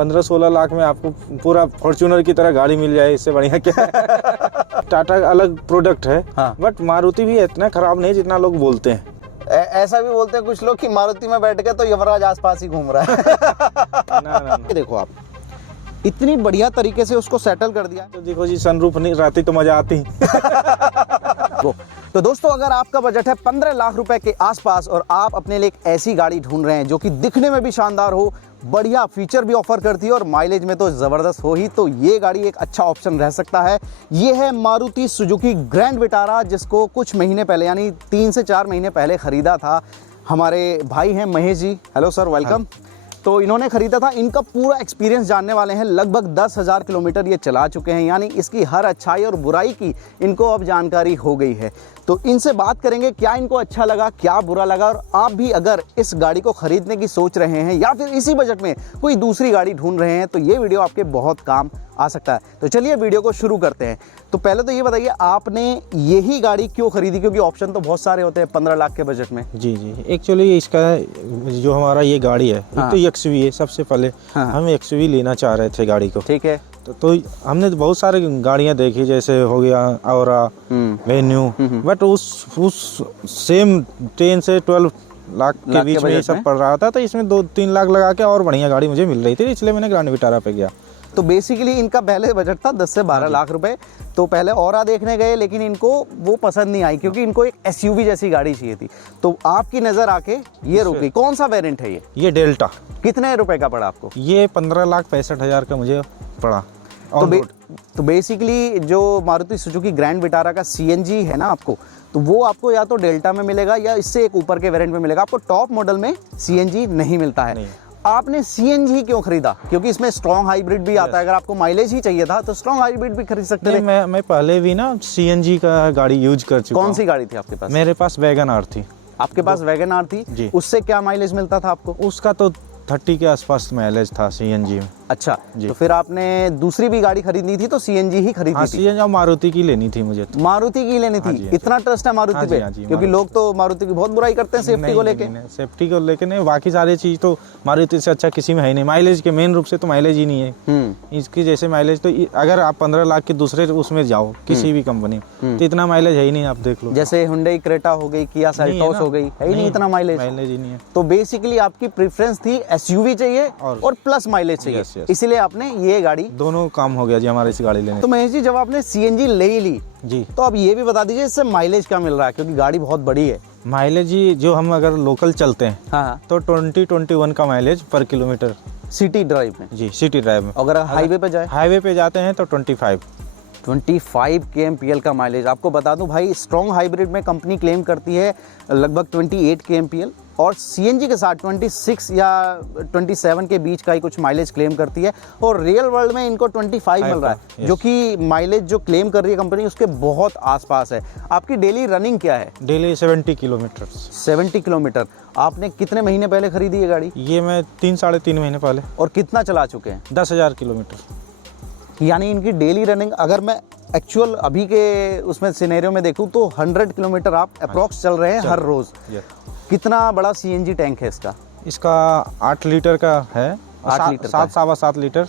15-16 लाख में आपको पूरा फॉर्च्यूनर की तरह गाड़ी मिल जाए, इससे बढ़िया क्या है। टाटा अलग प्रोडक्ट है, हाँ। बट मारुति भी इतना खराब नहीं जितना लोग बोलते हैं। ऐसा भी बोलते हैं कुछ लोग कि मारुति में बैठ के तो यमराज आसपास ही घूम रहा है। ना। देखो आप इतनी बढ़िया तरीके से उसको सेटल कर दिया। तो देखो जी, सनरूफ नहीं रहती तो मजा आती। तो दोस्तों, अगर आपका बजट है 15 लाख रुपए के आसपास और आप अपने लिए एक ऐसी गाड़ी ढूंढ रहे हैं जो कि दिखने में भी शानदार हो, बढ़िया फीचर भी ऑफर करती है और माइलेज में तो ज़बरदस्त हो ही, तो ये गाड़ी एक अच्छा ऑप्शन रह सकता है। ये है मारुति सुजुकी ग्रैंड विटारा, जिसको कुछ महीने पहले यानी 3 से 4 महीने पहले ख़रीदा था। हमारे भाई हैं Mahesh ji, hello sir, welcome. तो इन्होंने ख़रीदा था, इनका पूरा एक्सपीरियंस जानने वाले हैं। लगभग 10,000 किलोमीटर ये चला चुके हैं, यानी इसकी हर अच्छाई और बुराई की इनको अब जानकारी हो गई है। तो इनसे बात करेंगे क्या इनको अच्छा लगा, क्या बुरा लगा, और आप भी अगर इस गाड़ी को ख़रीदने की सोच रहे हैं या फिर इसी बजट में कोई दूसरी गाड़ी ढूंढ रहे हैं तो ये वीडियो आपके बहुत काम आ सकता है। तो चलिए वीडियो को शुरू करते हैं। तो पहले तो ये बताइए, आपने यही गाड़ी क्यों खरीदी? क्योंकि ऑप्शन तो बहुत सारे होते हैं 15 लाख के बजट में। जी, एक्चुअली इसका जो हमारा ये गाड़ी है, हाँ। तो एक्सवी है। सबसे पहले हम एक्सवी लेना चाह रहे थे गाड़ी को। ठीक है। तो हमने तो बहुत सारे गाड़ियां देखी, जैसे हो गया औरा, वेन्यू, बट उस सेम 10 से 12 लाख के बीच में ये सब पड़ रहा था। तो इसमें 2-3 लाख लगा के और बढ़िया गाड़ी मुझे मिल रही थी, इसलिए मैंने ग्रैंड विटारा पे गया। तो बेसिकली इनका पहले बजट था 10 से 12 लाख रुपए। तो पहले औरा देखने गए, लेकिन इनको वो पसंद नहीं आई क्योंकि इनको एक एसयूवी जैसी गाड़ी चाहिए थी। तो आपकी नज़र आके ये रुक गई। कौन सा वेरिएंट है ये? डेल्टा। कितने रुपए का पड़ा आपको? ये 15,65,000 का मुझे पड़ा। तो बेसिकली जो मारुति सुजुकी ग्रैंड विटारा का सीएनजी है ना आपको, तो वो आपको या तो डेल्टा में मिलेगा या इससे एक ऊपर के वेरिएंट में मिलेगा। आपको टॉप मॉडल में सीएनजी नहीं मिलता है। आपने सीएनजी क्यों खरीदा? क्योंकि इसमें स्ट्रॉन्ग हाइब्रिड भी आता है। अगर आपको माइलेज ही चाहिए था तो स्ट्रॉन्ग हाइब्रिड भी खरीद सकते थे। मैं पहले भी ना सीएनजी का गाड़ी यूज कर चुका हूं। कौन सी गाड़ी थी आपके पास? मेरे पास वैगन आर थी। आपके पास वैगन आर थी जी। उससे क्या माइलेज मिलता था आपको? उसका तो 30 के आसपास माइलेज था सीएनजी में। अच्छा, तो फिर आपने दूसरी भी गाड़ी खरीदनी थी तो सीएनजी ही खरीदनी थी? सीएनजी मारुति की लेनी थी मुझे तो। मारुति की लेनी थी? इतना ट्रस्ट है मारुति पे? क्योंकि लोग तो मारुति की बहुत बुराई करते हैं सेफ्टी को लेके। सेफ्टी को लेके नहीं, बाकी सारी चीज तो मारुति से अच्छा किसी में है नहीं। माइलेज के मेन रूप से तो माइलेज ही नहीं है इसकी। जैसे माइलेज तो अगर आप 15 लाख के दूसरे उसमें जाओ किसी भी कंपनी तो इतना माइलेज है ही नहीं। आप देख लो, जैसे हुंडई क्रेटा हो गई, किया सेल्टोस हो गई, है ही नहीं इतना माइलेज ही नहीं है। तो बेसिकली आपकी प्रेफरेंस थी एसयूवी चाहिए और प्लस माइलेज चाहिए, इसलिए आपने ये गाड़ी। दोनों काम हो गया जी हमारे इस गाड़ी लेने। तो महेश जी, जब आपने सीएनजी ले ही ली जी, तो अब ये भी बता दीजिए इससे माइलेज क्या मिल रहा है, क्योंकि गाड़ी बहुत बड़ी है। माइलेज जी, जो हम अगर लोकल चलते हैं हाँ, तो 20-21 का माइलेज पर किलोमीटर सिटी ड्राइव में। जी, सिटी ड्राइव में। अगर हाईवे पे जाए, हाईवे पे जाते हैं तो 25 kmpl का माइलेज। आपको बता दूं भाई, स्ट्रॉन्ग हाइब्रिड में कंपनी क्लेम करती है लगभग 28 kmpl और सीएनजी के साथ 26 या 27 के बीच का ही कुछ माइलेज क्लेम करती है। और रियल वर्ल्ड में इनको 25 मिल रहा है, जो कि माइलेज जो क्लेम कर रही है कंपनी उसके बहुत आसपास है। आपकी डेली रनिंग क्या है? Daily 70 kilometre. 70 किलोमीटर। आपने कितने महीने पहले खरीदी ये गाड़ी? ये मैं 3-3.5 महीने पहले। और कितना चला चुके हैं? 10,000 किलोमीटर। यानी इनकी डेली रनिंग, अगर मैं एक्चुअल अभी के उसमें सिनेरियो में देखूं तो 100 किलोमीटर आप अप्रॉक्स चल रहे हैं हर रोज। कितना बड़ा सीएनजी टैंक है इसका? इसका 8 लीटर का है। 8 लीटर, 7-7.25 लीटर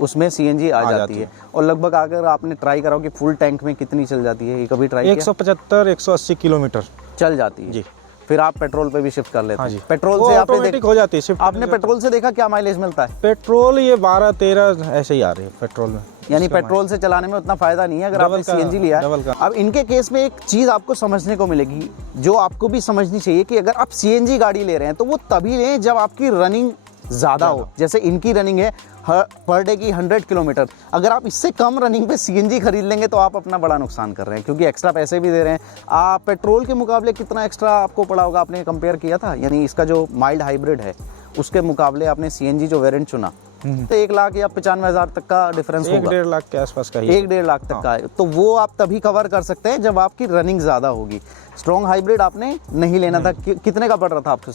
उसमें सीएनजी आ जाती है। और लगभग अगर आपने ट्राई करा कि फुल टैंक में कितनी चल जाती है, ये कभी ट्राई किया? 175-180 किलोमीटर चल जाती है जी। फिर आप पेट्रोल पे भी शिफ्ट कर लेते हैं? जी। पेट्रोल से ऑटोमेटिक हो जाती है। आपने पेट्रोल से देखा क्या माइलेज मिलता है? पेट्रोल ये 12-13 ऐसे ही आ रही है पेट्रोल में। यानी पेट्रोल से चलाने में उतना फायदा नहीं है अगर आपने सीएनजी लिया है। अब इनके केस में एक चीज आपको समझने को मिलेगी, जो आपको भी समझनी चाहिए, कि अगर आप सीएनजी गाड़ी ले रहे हैं तो वो तभी लें जब आपकी रनिंग ज्यादा हो। जैसे इनकी रनिंग है पर डे की 100 किलोमीटर। अगर आप इससे कम रनिंग पे सीएनजी खरीद लेंगे तो आप अपना बड़ा नुकसान कर रहे हैं, क्योंकि एक्स्ट्रा पैसे भी दे रहे हैं आप। पेट्रोल के मुकाबले कितना एक्स्ट्रा आपको पड़ा होगा? आपने कंपेयर किया था? यानी इसका जो माइल्ड हाइब्रिड है उसके मुकाबले आपने सीएनजी जो वेरिएंट चुना तो 1 लाख या 95,000 तक का डिफरेंस होगा। 1-1.5 लाख के आसपास का ही। 1-1.5 लाख तक का है। तो वो आप तभी कवर कर सकते हैं जब आपकी रनिंग ज्यादा होगी। स्ट्रॉन्ग हाइब्रिड आपने नहीं लेना था। कितने का पड़ रहा था आपको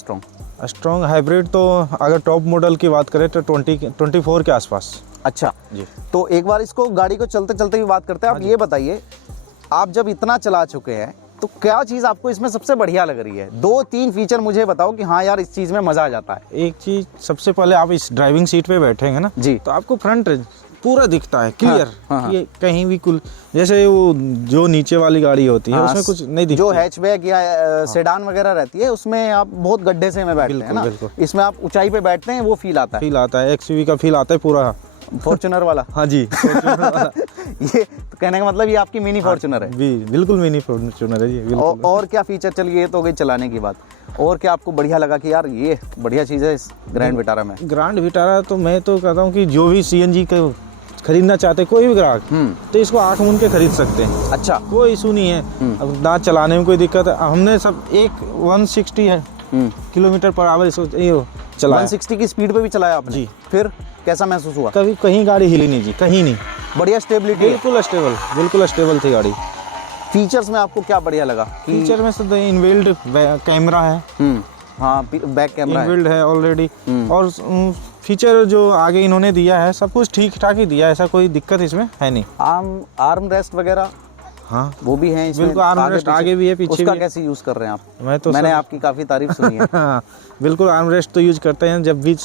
स्ट्रॉन्ग हाइब्रिड? तो अगर टॉप मॉडल की बात करें तो 24 के आसपास। अच्छा जी। तो एक बार इसको गाड़ी को चलते चलते भी बात करते हैं। आप ये बताइए, आप जब इतना चला चुके हैं तो क्या चीज़ आपको इसमें सबसे बढ़िया लग रही है? 2-3 फीचर मुझे बताओ कि हाँ यार इस चीज़ में मज़ा आ जाता है। एक चीज सबसे पहले, आप इस ड्राइविंग सीट पे बैठेंगे ना जी। तो आपको फ्रंट पूरा दिखता है क्लियर। हाँ। ये कहीं भी कुल, जैसे वो जो नीचे वाली गाड़ी होती है उसमें कुछ नहीं दिखता। जो हैचबैक या सेडान वगैरह रहती है उसमें आप बहुत गड्ढे से में बैठते हैं ना, इसमें आप ऊंचाई पे बैठते हैं, वो फील आता है। फील आता है, एक्सयूवी का फील आता है पूरा। फॉर्च्यूनर वाला? हाँ जी, फॉर्च्यूनर वाला। ये तो कहने का मतलब ये आपकी मिनी फॉर्च्यूनर है? बिल्कुल मिनी फॉर्च्यूनर है जी, बिल्कुल। और क्या फीचर, चलिए ये तो हो गई चलाने की बात, और क्या आपको बढ़िया लगा कि यार ये बढ़िया चीज़ है इस ग्रैंड विटारा में? ग्रैंड विटारा तो मैं तो कहता हूँ कि जो भी सीएनजी का खरीदना चाहते हैं कोई भी ग्राहक, तो इसको 8 मून के खरीद सकते हैं। अच्छा, कोई इशू नहीं है। अब दांत चलाने में कोई दिक्कत है, हमने सब एक 160 है किलोमीटर पर आवर इसको चलाया। 160 की स्पीड पे भी चलाया आपने? जी। फिर कैसा महसूस हुआ? कभी कहीं गाड़ी हिली नहीं जी, कहीं नहीं। बढ़िया स्टेबिलिटी? बिल्कुल स्टेबल थी गाड़ी। फीचर्स में आपको क्या बढ़िया लगा? फीचर में सब इनबिल्ड कैमरा है। हाँ, बैक कैमरा इनबिल्ड है ऑलरेडी। और फीचर जो आगे इन्होंने दिया है सब कुछ ठीक ठाक ही दिया है, ऐसा कोई दिक्कत इसमें है नहीं। आर्म रेस्ट वगैरह? हाँ, वो भी है इसमें? बिल्कुल, आर्म रेस्ट आगे भी है, पीछे उसका भी है। कैसे यूज कर रहे हैं आप? मैंने आपकी काफी तारीफ सुनी है। बिल्कुल, आर्म रेस्ट तो यूज करते हैं, जब भी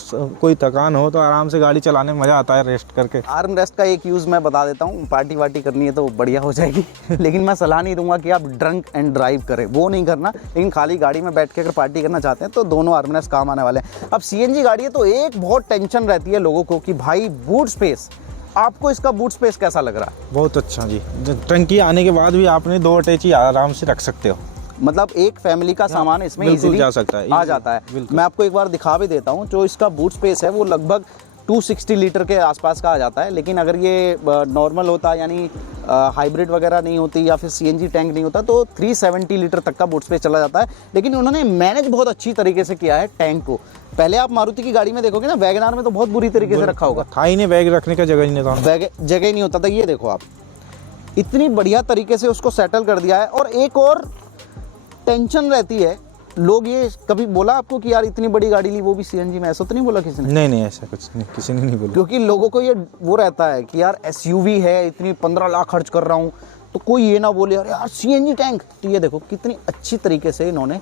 कोई थकान हो तो आराम से गाड़ी चलाने में मजा आता है रेस्ट करके। आर्म रेस्ट का एक यूज मैं बता देता हूँ, पार्टी वार्टी करनी है तो बढ़िया हो जाएगी। लेकिन मैं सलाह नहीं दूंगा कि आप ड्रंक एंड ड्राइव करें, वो नहीं करना। लेकिन खाली गाड़ी में बैठ के अगर पार्टी करना चाहते हैं तो दोनों आर्म रेस्ट काम आने वाले हैं। अब सीएनजी गाड़ी है तो एक बहुत टेंशन रहती है लोगों को कि भाई बूट स्पेस, आपको इसका बूट स्पेस कैसा लग रहा है? बहुत अच्छा जी, टंकी आने के बाद भी आपने 2 अटैची आराम से रख सकते हो। मतलब एक फैमिली का सामान इसमें इजीली जा सकता है, आ जाता है। मैं आपको एक बार दिखा भी देता हूँ, जो इसका बूट स्पेस है वो लगभग 260 लीटर के आसपास का आ जाता है। लेकिन अगर ये नॉर्मल होता, यानी हाइब्रिड वगैरह नहीं होती या फिर सीएनजी टैंक नहीं होता, तो 370 लीटर तक का बूट स्पेस चला जाता है। लेकिन उन्होंने मैनेज बहुत अच्छी तरीके से किया है टैंक को। पहले आप मारुति की गाड़ी में देखोगे ना, वैगनार में तो बहुत बुरी तरीके से रखा होगा, था ही नहीं, बैग रखने का जगह ही नहीं था, जगह ही नहीं होता था। ये देखो आप, इतनी बढ़िया तरीके से उसको सेटल कर दिया है। और एक और टेंशन रहती है, लोग ये कभी बोला आपको कि यार इतनी बड़ी गाड़ी ली वो भी सीएनजी में? ऐसा तो नहीं बोला किसी ने? नहीं, ऐसा कुछ नहीं, किसी ने नहीं बोला। क्योंकि लोगों को ये वो रहता है कि यार एसयूवी है, इतनी 15 लाख खर्च कर रहा हूँ, तो कोई ये ना बोले यार सीएनजी टैंक। तो ये देखो कितनी अच्छी तरीके से इन्होंने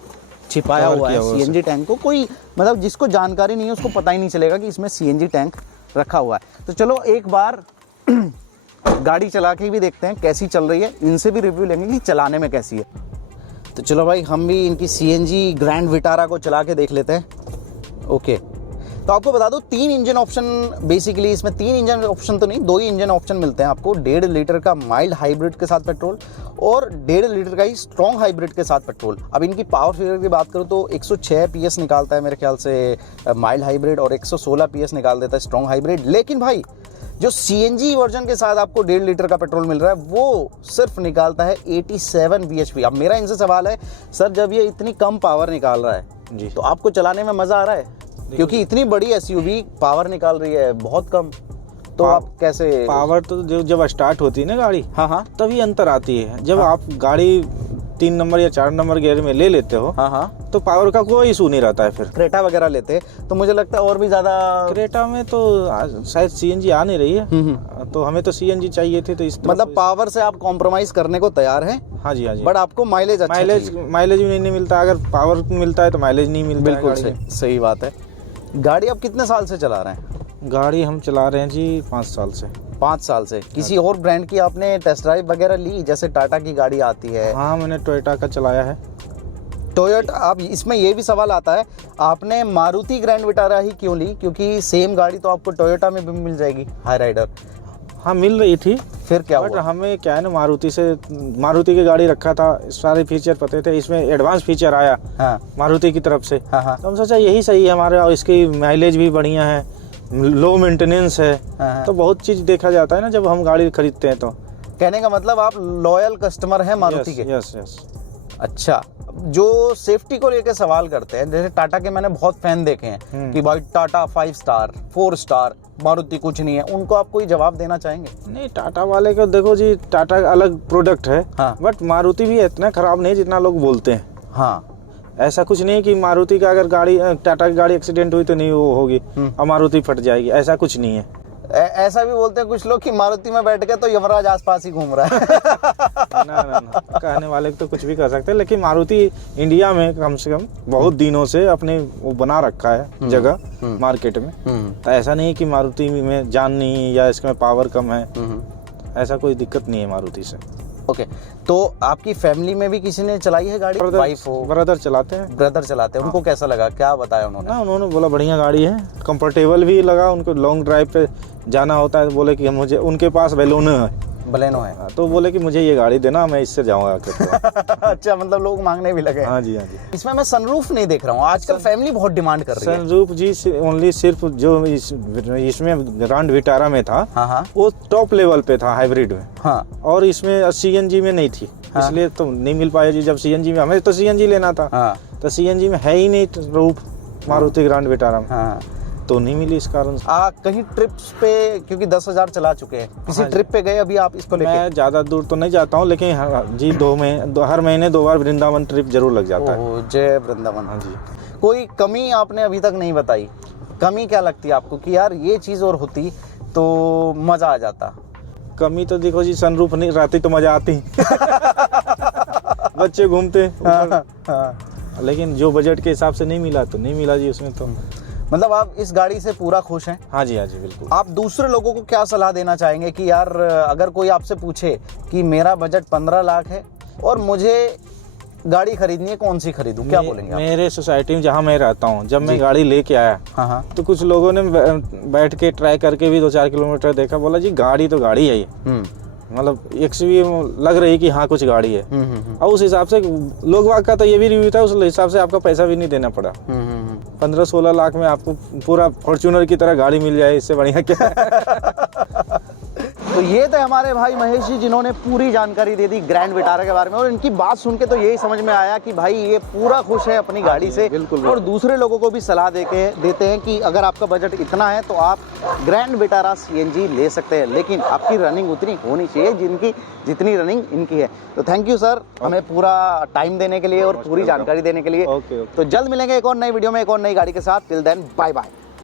छिपाया हुआ है सीएनजी टैंक को। कोई मतलब जिसको जानकारी नहीं है उसको पता ही नहीं चलेगा कि इसमें सीएनजी टैंक रखा हुआ है। तो चलो एक बार गाड़ी चला के भी देखते हैं कैसी चल रही है, इनसे भी रिव्यू लेंगे कि चलाने में कैसी है। तो चलो भाई, हम भी इनकी सीएनजी ग्रैंड विटारा को चला के देख लेते हैं। ओके, तो आपको बता दो 3 इंजन ऑप्शन, बेसिकली इसमें 3 इंजन ऑप्शन तो नहीं, 2 ही इंजन ऑप्शन मिलते हैं आपको। 1.5 लीटर का माइल्ड हाइब्रिड के साथ पेट्रोल और 1.5 लीटर का ही स्ट्रॉन्ग हाइब्रिड के साथ पेट्रोल। अब इनकी पावर फिगर की बात करूँ तो 106 पीएस निकालता है मेरे ख्याल से माइल्ड हाइब्रिड, और 116 पीएस निकाल देता है स्ट्रॉन्ग हाइब्रिड। लेकिन भाई जो सीएनजी वर्जन के साथ आपको 1.5 लीटर का पेट्रोल मिल रहा है वो सिर्फ निकालता है 87 bhp। अब मेरा इनसे सवाल है, सर जब ये इतनी कम पावर निकाल रहा है जी, तो आपको चलाने में मज़ा आ रहा है? क्योंकि इतनी बड़ी एसयूवी पावर निकाल रही है बहुत कम, तो आप कैसे? पावर तो जब स्टार्ट होती है ना गाड़ी, हाँ, तभी अंतर आती है। जब आप गाड़ी 3 नंबर या 4 नंबर गियर में ले लेते हो, हाँ, तो पावर का कोई इशू नहीं रहता है। फिर क्रेटा वगैरह लेते तो मुझे लगता है और भी ज्यादा। क्रेटा में तो शायद सीएनजी आ नहीं रही है, तो हमें तो सीएनजी चाहिए थे, तो इस मतलब पावर से आप कॉम्प्रोमाइज करने को तैयार हैं? हाँ जी, बट आपको माइलेज माइलेज भी नहीं मिलता। अगर पावर मिलता है तो माइलेज नहीं मिलता। बिल्कुल सही बात है। गाड़ी आप कितने साल से चला रहे हैं? गाड़ी हम चला रहे हैं जी 5 साल से। 5 साल से। किसी और ब्रांड की आपने टेस्ट ड्राइव वगैरह ली? जैसे टाटा की गाड़ी आती है। हाँ, मैंने टोयोटा का चलाया है। टोयोटा, अब इसमें ये भी सवाल आता है, आपने मारुति ग्रैंड विटारा ही क्यों ली? क्योंकि सेम गाड़ी तो आपको टोयोटा में भी मिल जाएगी, हाई राइडर। हाँ, मिल रही थी। फिर क्या हुआ? हमें क्या है ना, मारुति की गाड़ी रखा था, सारे फीचर पते थे, इसमें एडवांस फीचर आया मारुति की तरफ से। तो हम सोचा यही सही है हमारे, और इसकी माइलेज भी बढ़िया है, लो मेंटेनेंस है, तो बहुत चीज देखा जाता है ना जब हम गाड़ी खरीदते हैं। तो कहने का मतलब आप लॉयल कस्टमर हैं मारुति के? यस। अच्छा, जो सेफ्टी को लेकर सवाल करते हैं, जैसे टाटा के मैंने बहुत फैन देखे हैं कि भाई टाटा 5 स्टार 4 स्टार, मारुति कुछ नहीं है, उनको आप कोई जवाब देना चाहेंगे? नहीं, टाटा वाले को देखो जी, टाटा अलग प्रोडक्ट है, बट मारुति भी इतना खराब नहीं जितना लोग बोलते हैं। हाँ, ऐसा कुछ नहीं कि मारुति का अगर टाटा की गाड़ी एक्सीडेंट हुई तो नहीं वो होगी और मारुति फट जाएगी, ऐसा कुछ नहीं है। ऐसा भी बोलते हैं कुछ लोग कि मारुति में बैठ के तो यमराज आसपास ही घूम रहा है। ना कहने वाले तो कुछ भी कर सकते हैं, लेकिन मारुति इंडिया में कम से कम बहुत दिनों से अपने वो बना रखा है जगह मार्केट में। तो ऐसा नहीं है कि मारुति में जान नहीं है या इसमें पावर कम है, ऐसा कोई दिक्कत नहीं है मारुति से। ओके, तो आपकी फैमिली में भी किसी ने चलाई है गाड़ी? वाइफ हो? ब्रदर चलाते हैं। ब्रदर चलाते हैं, उनको कैसा लगा, क्या बताया उन्होंने? ना, उन्होंने बोला बढ़िया गाड़ी है, कंफर्टेबल भी लगा। उनको लॉन्ग ड्राइव पे जाना होता है, बोले कि मुझे, उनके पास बलेनो है, तो बोले कि मुझे ये गाड़ी देना, मैं इससे जाऊंगा। अच्छा, मतलब लोग मांगने भी लगे। हाँ जी, हाँ जी। इसमें मैं सनरूफ नहीं देख रहा हूँ, आजकल फैमिली बहुत डिमांड कर रही है। सनरूफ जी ओनली सिर्फ जो इसमें ग्रैंड विटारा में था, हाँ, वो टॉप लेवल पे था हाइब्रिड में। हाँ, और इसमें सीएनजी में नहीं थी। हाँ। इसलिए तो नहीं मिल पाया जी। जब सीएनजी में, हमें तो सीएनजी लेना था। हाँ। तो सीएनजी में है ही नहीं रूफ मारुति ग्रैंड विटारा में। हाँ। तो नहीं मिली इस कारण से। कहीं ट्रिप्स पे, क्योंकि 10,000 चला चुके हैं, किसी ट्रिप पे गए अभी आप इसको लेके? मैं ज्यादा दूर तो नहीं जाता हूँ, लेकिन जी हर महीने 2 बार वृंदावन ट्रिप जरूर लग जाता है। जय वृंदावन। हाँ जी। कोई कमी आपने अभी तक नहीं बताई? कमी क्या लगती है आपको कि यार ये चीज और होती तो मजा आ जाता? कमी तो देखो जी, सनरूफ नहीं रहती तो मजा आती। बच्चे घूमते। लेकिन जो बजट के हिसाब से नहीं मिला तो नहीं मिला जी उसमें। तो मतलब आप इस गाड़ी से पूरा खुश हैं? हाँ जी, हाँ जी, बिल्कुल। आप दूसरे लोगों को क्या सलाह देना चाहेंगे कि यार अगर कोई आपसे पूछे कि मेरा बजट 15 लाख है और मुझे गाड़ी खरीदनी है, कौन सी खरीदूं, क्या बोलेंगे आप? मेरे सोसाइटी में जहाँ मैं रहता हूँ, जब मैं गाड़ी लेके आया, हाँ, तो कुछ लोगों ने बैठ के ट्राई करके भी 2-4 किलोमीटर देखा, बोला जी गाड़ी तो गाड़ी है ये, मतलब एक से भी लग रही कि हाँ कुछ गाड़ी है। और उस हिसाब से लोग वाग का तो ये भी रिव्यू था, उस हिसाब से आपका पैसा भी नहीं देना पड़ा। 15-16 लाख में आपको पूरा फॉर्च्यूनर की तरह गाड़ी मिल जाए, इससे बढ़िया क्या। तो ये थे हमारे भाई महेश जी, जिन्होंने पूरी जानकारी दे दी ग्रैंड विटारा के बारे में। और इनकी बात सुन के तो यही समझ में आया कि भाई ये पूरा खुश है अपनी गाड़ी से। बिल्कुल। और दूसरे लोगों को भी सलाह देते हैं कि अगर आपका बजट इतना है तो आप ग्रैंड विटारा सीएनजी ले सकते हैं, लेकिन आपकी रनिंग उतनी होनी चाहिए जितनी रनिंग इनकी है। तो थैंक यू सर, हमें पूरा टाइम देने के लिए और पूरी जानकारी देने के लिए। तो जल्द मिलेंगे एक और नई वीडियो में, एक और नई गाड़ी के साथ। Till then bye bye.